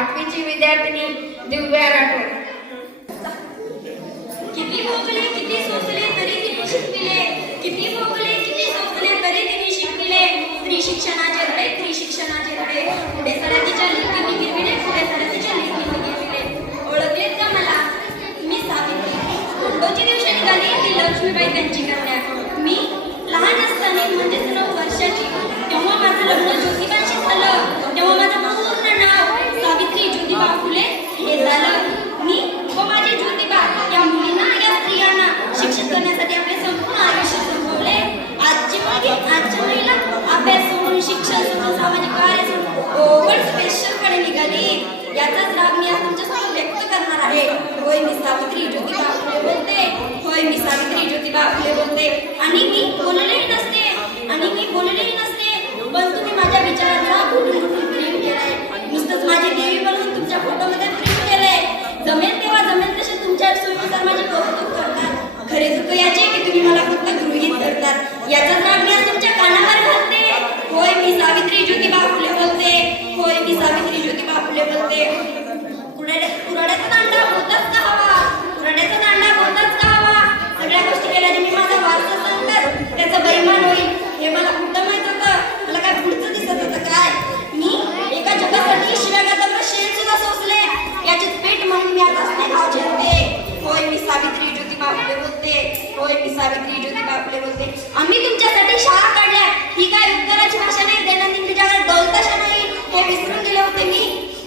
आठवीची विद्यार्थिनी दिव्या राठोड. किती भोगले किती सोसले तरी तिने शिकविले, किती भोगले किती सोसले तरी तिने शिकविले. स्त्री शिक्षणाचे धडे, स्त्री शिक्षणाचे धडे. पुढे सडा तिच्या लेकीने गिरविले, पुढे सडा तिच्या लेकीने गिरविले. ओळखलेत का मला? मी सावित्री. कोंडोची दिवशी निघाली ती लक्ष्मीबाई त्यांची कन्या. मी लहान असताना म्हणजेच 9 वर्षाची, तेव्हा माझं लग्न ज्योतिबाशी झालं. तेव्हा माझं पूर्ण नाव सावित्री ज्योतिबा फुले हे झालं. मी व माझी ज्योतिबा या मुलींना, या स्त्रियांना शिक्षित करण्यासाठी आपले संपूर्ण आयुष्य संपवले. आजची महिला अभ्यास सोडून, शिक्षण सोडून, सामाजिक कार्य सोडून ओव्हर स्पेशलकडे निघाली. याचाच राग मी आज तुमच्यासमोर व्यक्त करणार आहे. होय, मी सावित्री ज्योतिबा फुले बोलते. होय, मी सावित्री ज्योतिबा फुले बोलते. आणि मी बोललेही नसते, पण तुम्ही माझ्या विचारांना बोलून प्रेम केलंय. नुसतंच माझी देवी बनवून तुमच्या फोटोमध्ये प्रेम केलंय. जमेल तेव्हा जमेल तसे तुमच्या सोयीनुसार माझे कौतुक करतात. खरे दुःख याचे की तुम्ही मला फक्त गृहीत करतात. याचा राग मी आज तुमच्या कानावर घालते. होय, मी सावित्री ज्योतिबा फुले बोलते. होय, मी सावित्री ज्योतिबा फुले बोलते. कुऱ्हाड्याचा दांडा होताच का हवा, कुऱ्हाड्याचा दांडा होताच का हवा. सगळ्या गोष्टी केल्याने मी माझा वारसा सांगतात, त्याचा बैमान होईल हे मला कुठं माहित होतं. मला काय पुढचं दिसत होतं काय? मी एका जगासाठी शिव्या गाताना शेण सुद्धा सोसले. याचेच पेट म्हणून मी आता असले भाव झेलते. होय, मी सावित्री ज्योतिबा फुले बोलते. होय, मी सावित्री ज्योतिबा फुले बोलते. आम्ही तुमच्यासाठी शाळा काढल्या. ही काय उत्तराची भाषा नाही, दैनंदिन तिच्याकडे दौलताशा नाही हे विसरून गेले होते मी.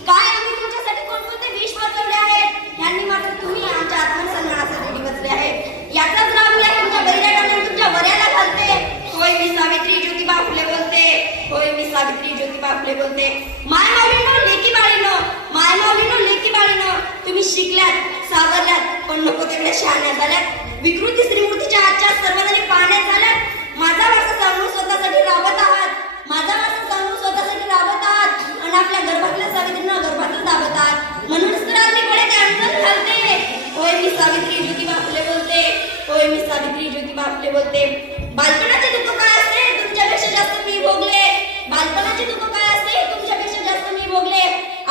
काय आम्ही तुमच्यासाठी कोणकोणते विष पचवले आहेत, यांनी मात्र तुम्ही आमच्या आत्मसन्मानासाठी बसले आहेत. याचाच राग मी तुमच्या बहिऱ्याला, तुमच्या वऱ्याला घालते. होय, मी सावित्री ज्योतिबा फुले बोलते. होय, मी सावित्री ज्योतिबा फुले बोलते. माय माऊलीनो, लेकी बाळीनो, माय माऊलीनो, लेकी बाळीनो, तुम्ही शिकल्यात, सावरल्यात, पण नको तेवढ्या शहाण्या झाल्यात. विकृती श्रीमूर्तीच्या आजच्या सर्वजणी पाहण्यात झाल्यात. माझा वारसा सांगून स्वतःसाठी राबत आहात, माझा वारसा सांगून स्वतःसाठी राबत आहात, आणि आपल्या गर्भातल्या सावित्रींना गर्भातून दाबत आहात. म्हणूनच तर आज मी कडे ते अंतर घालते. होय, मी सावित्री ज्योतिबा फुले बोलते. होय, मी सावित्री ज्योतिबा फुले बोलते. बालपणाचे दुःख काय असते तुमच्यापेक्षा जास्त मी भोगले. बालपणाचे दुःख काय असते तुमच्यापेक्षा जास्त मी भोगले.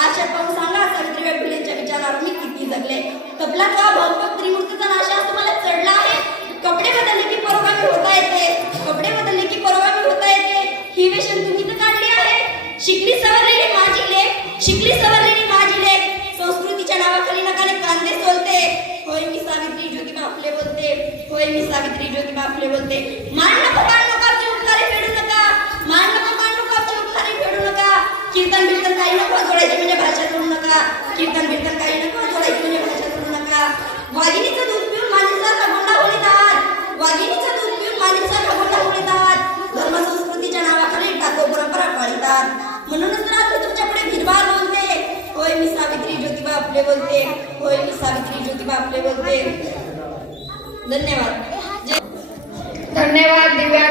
आशा पाहून सांगा सावित्रीबाई फुलेंच्या विचारावर मी किती जगले. कपला किंवा भौतिक त्रिमूर्तीचा नाश आज तुम्हाला चढला आहे. कपडे बदलले की परोगामी होता येते, कपडे बदलले की परोगामी होता येते. ही वेशन तुम्ही तर काढली आहे. शिकली सवरलेली माझी लेक, शिकली सवरलेली माझी लेक, संस्कृतीच्या नावाखाली नकाने कांदे सोलते. होय, मी सावित्री ज्योतिबा फुले बोलते. होय, मी सावित्री ज्योतिबा फुले बोलते. मान नको, मान नको, आमची उपकारी फेडू नका. मान नको, मान नको, आमची उपकारी फेडू नका. कीर्तन बिर्तन काही नको जोडायचे म्हणजे भाषा जोडू नका. कीर्तन बिर्तन काही नको जोडायचे म्हणजे भाषा जोडू नका. वाघिणीचं दूध पिऊन माझीसारखा गोंडा होळीत आहात. वाघिणीचं दूध पिऊन माझीसारखा गोंडा होळीत आहात. धर्म संस्कृतीच्या नावाखाली टाको परंपरा पाळतात. म्हणूनच तर आम्ही तुमच्या पुढे भिरभार बोलते. होय, मी सावित्री ज्योतिबा फुले बोलते. होय, मी सावित्री ज्योतिबा फुले बोलते. धन्यवाद. धन्यवाद दिव्या.